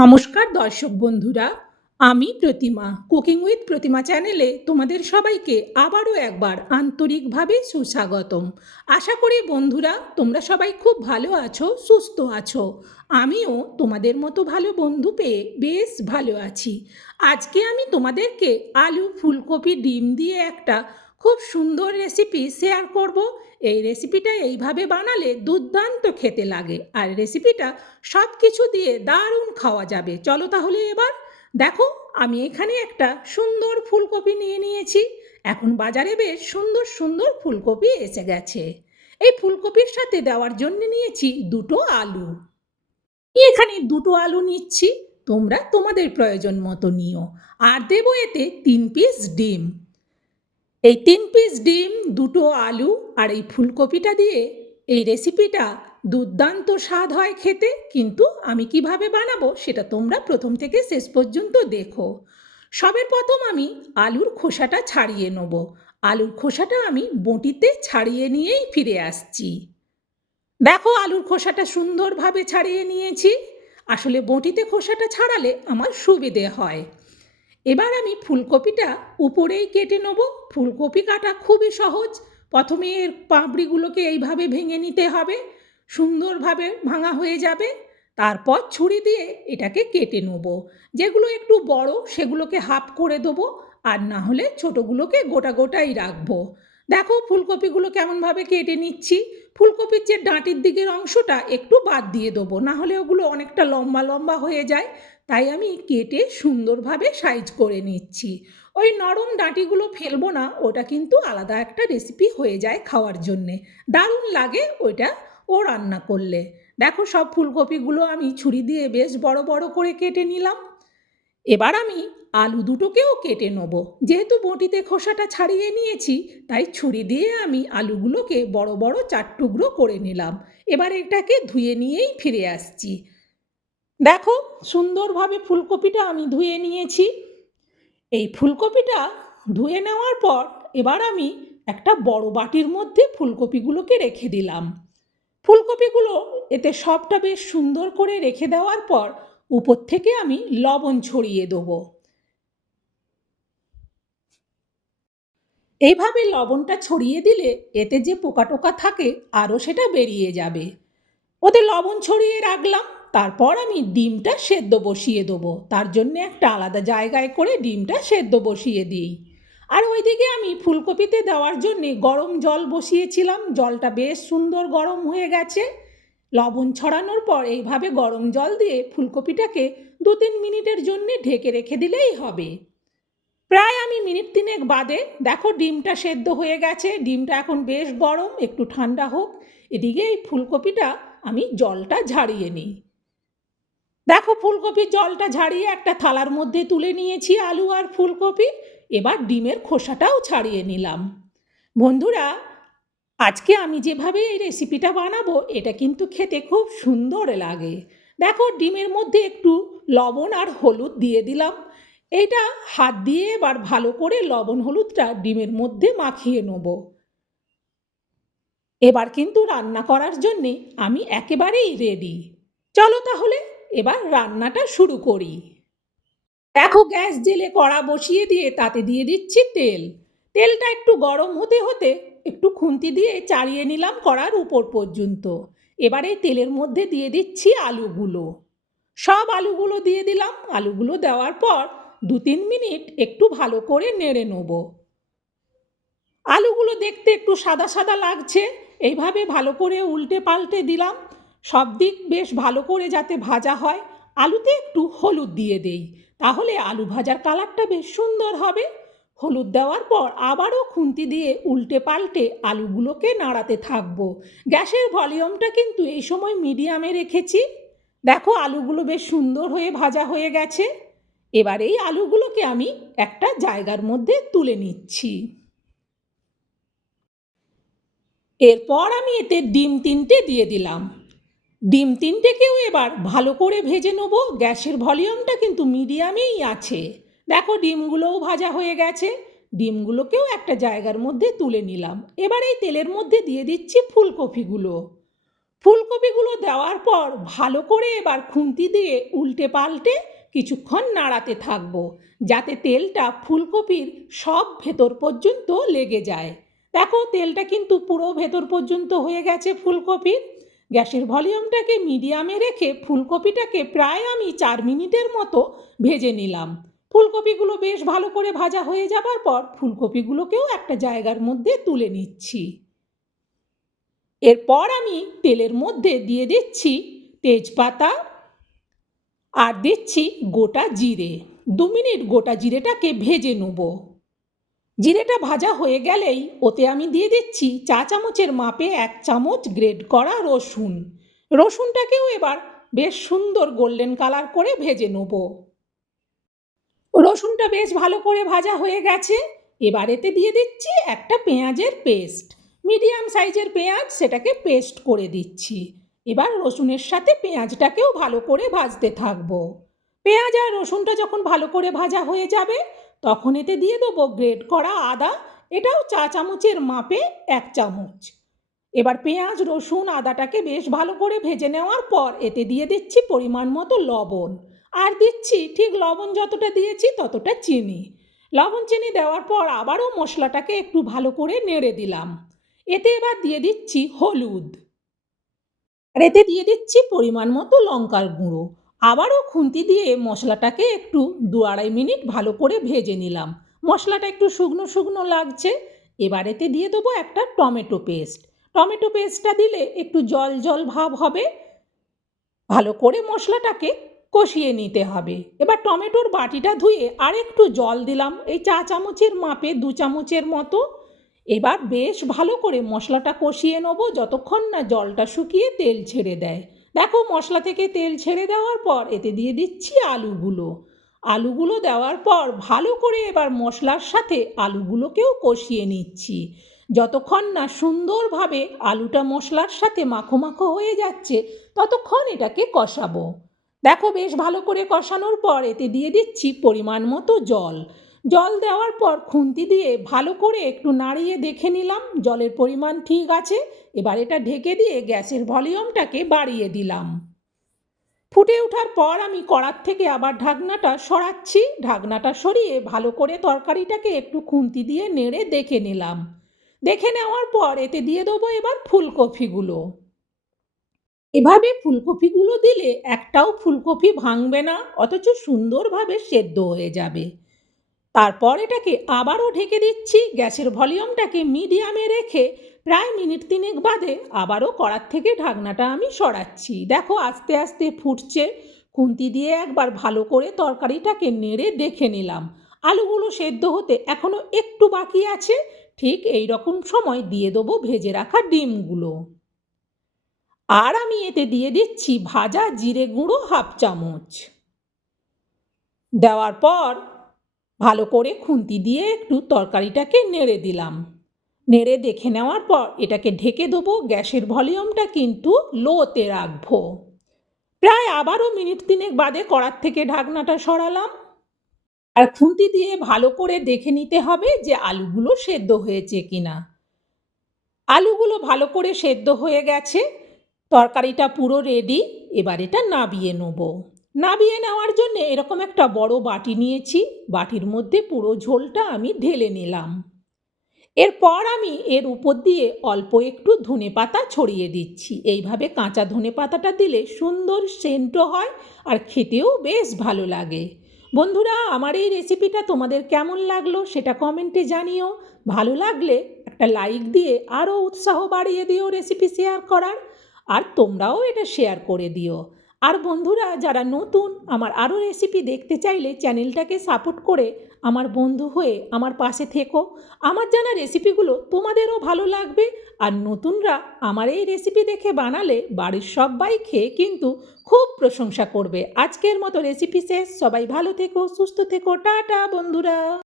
নমস্কার দর্শক বন্ধুরা, আমি প্রতিমা কুকিং উইথ প্রতিমা চ্যানেলে তোমাদের সবাইকে আবারও একবার আন্তরিকভাবে সুস্বাগতম। আশা করি বন্ধুরা তোমরা সবাই খুব ভালো আছো, সুস্থ আছো। আমিও তোমাদের মতো ভালো বন্ধু পেয়ে বেশ ভালো আছি। আজকে আমি তোমাদেরকে আলু ফুলকপি ডিম দিয়ে একটা খুব সুন্দর রেসিপি শেয়ার করব। এই রেসিপিটা এইভাবে বানালে দুর্দান্ত খেতে লাগে, আর রেসিপিটা সব কিছু দিয়ে দারুণ খাওয়া যাবে। চলো তাহলে এবার দেখো, আমি এখানে একটা সুন্দর ফুলকপি নিয়ে নিয়েছি। এখন বাজারে বেশ সুন্দর সুন্দর ফুলকপি এসে গেছে। এই ফুলকপির সাথে দেওয়ার জন্য নিয়েছি দুটো আলু। এখানে দুটো আলু নিচ্ছি, তোমরা তোমাদের প্রয়োজন মতো নিও। আর দেবো এতে 3 পিস ডিম। এই 3 পিস ডিম, দুটো আলু আর এই ফুলকপিটা দিয়ে এই রেসিপিটা দুর্দান্ত স্বাদ হয় খেতে। কিন্তু আমি কিভাবে বানাবো সেটা তোমরা প্রথম থেকে শেষ পর্যন্ত দেখো। সবের প্রথম আমি আলুর খোসাটা ছাড়িয়ে নেব। আলুর খোসাটা আমি বঁটিতে ছাড়িয়ে নিয়েই ফিরে আসছি। দেখো, আলুর খোসাটা সুন্দরভাবে ছাড়িয়ে নিয়েছি। আসলে বঁটিতে খোসাটা ছাড়ালে আমার সুবিধে হয়। এবার আমি ফুলকপিটা উপরেই কেটে নেব। ফুলকপি কাটা খুবই সহজ। প্রথমে এর পাপড়িগুলোকে এইভাবে ভেঙে নিতে হবে, সুন্দরভাবে ভাঙা হয়ে যাবে। তারপর ছুরি দিয়ে এটাকে কেটে নেব। যেগুলো একটু বড় সেগুলোকে হাফ করে দেবো, আর না হলে ছোটোগুলোকে গোটা গোটাই রাখবো। দেখো ফুলকপিগুলো কেমনভাবে কেটে নিচ্ছি। ফুলকপির যে ডাঁটির দিকের অংশটা একটু বাদ দিয়ে দেবো, না হলে ওগুলো অনেকটা লম্বা লম্বা হয়ে যায়। তাই আমি কেটে সুন্দরভাবে সাইজ করে নিচ্ছি। ওই নরম ডাঁটিগুলো ফেলবো না, ওটা কিন্তু আলাদা একটা রেসিপি হয়ে যায় খাওয়ার জন্যে। দারুণ লাগে ওইটা রান্না করলে। দেখো, সব ফুলকপিগুলো আমি ছুরি দিয়ে বেশ বড় বড় করে কেটে নিলাম। এবার আমি আলু দুটোকেও কেটে নেব। যেহেতু বঁটিতে খোসাটা ছাড়িয়ে নিয়েছি, তাই ছুরি দিয়ে আমি আলুগুলোকে বড় বড় 4 টুকরো করে নিলাম। এবার এটাকে ধুয়ে নিয়েই ফিরে আসছি। দেখো, সুন্দরভাবে ফুলকপিটা আমি ধুয়ে নিয়েছি। এই ফুলকপিটা ধুয়ে নেওয়ার পর এবার আমি একটা বড় বাটির মধ্যে ফুলকপিগুলোকে রেখে দিলাম। ফুলকপিগুলো এতে সবটা বেশ সুন্দর করে রেখে দেওয়ার পর উপর থেকে আমি লবণ ছড়িয়ে দেবো। এইভাবে লবণটা ছড়িয়ে দিলে এতে যে পোকা টোকা থাকে আরও সেটা বেরিয়ে যাবে। ওতে লবণ ছড়িয়ে রাখলাম। তারপর আমি ডিমটা সেদ্ধ বসিয়ে দেবো। তার জন্যে একটা আলাদা জায়গায় করে ডিমটা সেদ্ধ বসিয়ে দিই। আর ওইদিকে আমি ফুলকপিতে দেওয়ার জন্যে গরম জল বসিয়েছিলাম। জলটা বেশ সুন্দর গরম হয়ে গেছে। লবণ ছড়ানোর পর এইভাবে গরম জল দিয়ে ফুলকপিটাকে 2-3 মিনিটের জন্যে ঢেকে রেখে দিলেই হবে। প্রায় আমি মিনিট 3 বাদে দেখো ডিমটা সেদ্ধ হয়ে গেছে। ডিমটা এখন বেশ গরম, একটু ঠান্ডা হোক। এদিকে এই ফুলকপিটা আমি জলটা ঝাড়িয়ে নিই। দেখো, ফুলকপির জলটা ঝাড়িয়ে একটা থালার মধ্যে তুলে নিয়েছি আলু আর ফুলকপি। এবার ডিমের খোসাটাও ছাড়িয়ে নিলাম। বন্ধুরা, আজকে আমি যেভাবে এই রেসিপিটা বানাবো এটা কিন্তু খেতে খুব সুন্দর লাগে। দেখো, ডিমের মধ্যে একটু লবণ আর হলুদ দিয়ে দিলাম। এইটা হাত দিয়ে এবার ভালো করে লবণ হলুদটা ডিমের মধ্যে মাখিয়ে নেব। এবার কিন্তু রান্না করার জন্যে আমি একেবারেই রেডি। চলো তাহলে এবার রান্নাটা শুরু করি। দেখো, গ্যাস জেলে কড়া বসিয়ে দিয়ে তাতে দিয়ে দিচ্ছি তেল। তেলটা একটু গরম হতে হতে একটু খুন্তি দিয়ে চাড়িয়ে নিলাম কড়ার উপর পর্যন্ত। এবারে তেলের মধ্যে দিয়ে দিচ্ছি আলুগুলো। সব আলুগুলো দিয়ে দিলাম। আলুগুলো দেওয়ার পর 2-3 মিনিট একটু ভালো করে নেড়ে নেব। আলুগুলো দেখতে একটু সাদা সাদা লাগছে। এইভাবে ভালো করে উল্টে পাল্টে দিলাম। সব দিক বেশ ভালো করে যাতে ভাজা হয়। আলুতে একটু হলুদ দিয়ে দেই, তাহলে আলু ভাজার কালারটা বেশ সুন্দর হবে। হলুদ দেওয়ার পর আবারও খুন্তি দিয়ে উল্টে পাল্টে আলুগুলোকে নাড়াতে থাকবো। গ্যাসের ভলিউমটা কিন্তু এই সময় মিডিয়ামে রেখেছি। দেখো, আলুগুলো বেশ সুন্দর হয়ে ভাজা হয়ে গেছে। এবার এই আলুগুলোকে আমি একটা জায়গার মধ্যে তুলে নিচ্ছি। এরপর আমি এতে ডিম 3টে দিয়ে দিলাম। ডিম 3টেকেও এবার ভালো করে ভেজে নেব। গ্যাসের ভলিউমটা কিন্তু মিডিয়ামেই আছে। দেখো, ডিমগুলোও ভাজা হয়ে গেছে। ডিমগুলোকেও একটা জায়গার মধ্যে তুলে নিলাম। এবার এই তেলের মধ্যে দিয়ে দিচ্ছি ফুলকপিগুলো। ফুলকপিগুলো দেওয়ার পর ভালো করে এবার খুন্তি দিয়ে উল্টে পাল্টে কিছুক্ষণ নাড়াতে থাকবো, যাতে তেলটা ফুলকপির সব ভেতর পর্যন্ত লেগে যায়। দেখো তেলটা কিন্তু পুরো ভেতর পর্যন্ত হয়ে গেছে ফুলকপির। গ্যাসের ভলিউমটাকে মিডিয়ামে রেখে ফুলকপিটাকে প্রায় আমি 4 মিনিটের মতো ভেজে নিলাম। ফুলকপিগুলো বেশ ভালো করে ভাজা হয়ে যাবার পর ফুলকপিগুলোকেও একটা জায়গার মধ্যে তুলে নিচ্ছি। এরপর আমি তেলের মধ্যে দিয়ে দিচ্ছি তেজপাতা আর দিচ্ছি গোটা জিরে। 2 মিনিট গোটা জিরেটাকে ভেজে নেব। জিরেটা ভাজা হয়ে গেলেই ওতে আমি দিয়ে দিচ্ছি চা চামচের মাপে 1 চামচ গ্রেট করা রসুন। রসুনটাকেও এবার বেশ সুন্দর গোল্ডেন কালার করে ভেজে নেব। রসুনটা বেশ ভালো করে ভাজা হয়ে গেছে। এবার এতে দিয়ে দিচ্ছি একটা পেঁয়াজের পেস্ট, মিডিয়াম সাইজের পেঁয়াজ, সেটাকে পেস্ট করে দিচ্ছি। এবার রসুনের সাথে পেঁয়াজটাকেও ভালো করে ভাজতে থাকবো। পেঁয়াজ আর রসুনটা যখন ভালো করে ভাজা হয়ে যাবে তখন এতে দিয়ে দেবো গ্রেট করা আদা। এটাও চা চামচের মাপে 1 চামচ। এবার পেঁয়াজ রসুন আদাটাকে বেশ ভালো করে ভেজে নেওয়ার পর এতে দিয়ে দিচ্ছি পরিমাণ মতো লবণ, আর দিচ্ছি ঠিক লবণ যতটা দিয়েছি ততটা চিনি। লবণ চিনি দেওয়ার পর আবারও মশলাটাকে একটু ভালো করে নেড়ে দিলাম। এতে এবার দিয়ে দিচ্ছি হলুদ, আর এতে দিয়ে দিচ্ছি পরিমাণ মতো লঙ্কার গুঁড়ো। আবারও খুন্তি দিয়ে মশলাটাকে একটু 2-2.5 মিনিট ভালো করে ভেজে নিলাম। মশলাটা একটু শুকনো শুকনো লাগছে। এবার এতে দিয়ে দেবো একটা টমেটো পেস্ট। টমেটো পেস্টটা দিলে একটু জল জল ভাব হবে। ভালো করে মশলাটাকে কষিয়ে নিতে হবে। এবার টমেটোর বাটিটা ধুয়ে আর একটু জল দিলাম, এই চা চামচের মাপে 2 চামচের মতো। এবার বেশ ভালো করে মশলাটা কষিয়ে নেবো যতক্ষণ না জলটা শুকিয়ে তেল ছেড়ে দেয়। দেখো মশলা থেকে তেল ছেড়ে দেওয়ার পর এতে দিয়ে দিচ্ছি আলুগুলো। আলুগুলো দেওয়ার পর ভালো করে এবার মশলার সাথে আলুগুলোকেও কষিয়ে নিচ্ছি যতক্ষণ না সুন্দরভাবে আলুটা মশলার সাথে মাখো মাখো হয়ে যাচ্ছে ততক্ষণ এটাকে কষাবো। দেখো বেশ ভালো করে কষানোর পর এতে দিয়ে দিচ্ছি পরিমাণ মতো জল। জল দেওয়ার পর খুন্তি দিয়ে ভালো করে একটু নাড়িয়ে দেখে নিলাম জলের পরিমাণ ঠিক আছে। এবার এটা ঢেকে দিয়ে গ্যাসের ভলিউমটাকে বাড়িয়ে দিলাম। ফুটে ওঠার পর আমি কড়ার থেকে আবার ঢাকনাটা সরাচ্ছি। ঢাকনাটা সরিয়ে ভালো করে তরকারিটাকে একটু খুন্তি দিয়ে নেড়ে দেখে নিলাম। দেখে নেওয়ার পর এতে দিয়ে দেবো এবার ফুলকপিগুলো। এভাবে ফুলকপিগুলো দিলে একটাও ফুলকপি ভাঙবে না, অথচ সুন্দরভাবে সেদ্ধ হয়ে যাবে। তারপর এটাকে আবারও ঢেকে দিচ্ছি। গ্যাসের ভলিউমটাকে মিডিয়ামে রেখে প্রায় মিনিট 3 বাদে আবারও কড়ার থেকে ঢাকনাটা আমি সরাচ্ছি। দেখো আস্তে আস্তে ফুটছে। খুন্তি দিয়ে একবার ভালো করে তরকারিটাকে নেড়ে দেখে নিলাম। আলুগুলো সেদ্ধ হতে এখনও একটু বাকি আছে। ঠিক এই রকম সময় দিয়ে দেবো ভেজে রাখা ডিমগুলো। আর আমি এতে দিয়ে দিচ্ছি ভাজা জিরে গুঁড়ো 1/2 চামচ। দেওয়ার পর ভালো করে খুন্তি দিয়ে একটু তরকারিটাকে নেড়ে দিলাম। নেড়ে দেখে নেওয়ার পর এটাকে ঢেকে দেবো। গ্যাসের ভলিউমটা কিন্তু লোতে রাখবো। প্রায় আবারও মিনিট 3 বাদে কড়ার থেকে ঢাকনাটা সরালাম। আর খুন্তি দিয়ে ভালো করে দেখে নিতে হবে যে আলুগুলো সেদ্ধ হয়েছে কিনা। আলুগুলো ভালো করে সেদ্ধ হয়ে গেছে। তরকারিটা পুরো রেডি। এবার এটা নাবিয়ে নেব। নাবিয়ে নেওয়ার জন্য এরকম একটা বড় বাটি নিয়েছি। বাটির মধ্যে পুরো ঝোলটা আমি ঢেলে নিলাম। এরপর আমি এর উপর দিয়ে অল্প একটু ধনেপাতা ছড়িয়ে দিচ্ছি। এইভাবে কাঁচা ধনেপাতাটা দিলে সুন্দর সেন্টও হয় আর খেতেও বেশ ভালো লাগে। বন্ধুরা আমার এই রেসিপিটা তোমাদের কেমন লাগলো সেটা কমেন্টে জানিও। ভালো লাগলে একটা লাইক দিয়ে আরও উৎসাহ বাড়িয়ে দিও রেসিপি শেয়ার করার। আর তোমরাও এটা শেয়ার করে দিও। আর বন্ধুরা যারা নতুন আমার আরও রেসিপি দেখতে চাইলে চ্যানেলটাকে সাপোর্ট করে আমার বন্ধু হয়ে আমার পাশে থেকো। আমার জানা রেসিপিগুলো তোমাদেরও ভালো লাগবে। আর নতুনরা আমার এই রেসিপি দেখে বানালে বাড়ির সবাই খেয়ে কিন্তু খুব প্রশংসা করবে। আজকের মতো রেসিপি শেষ। সবাই ভালো থেকো, সুস্থ থেকো। টাটা বন্ধুরা।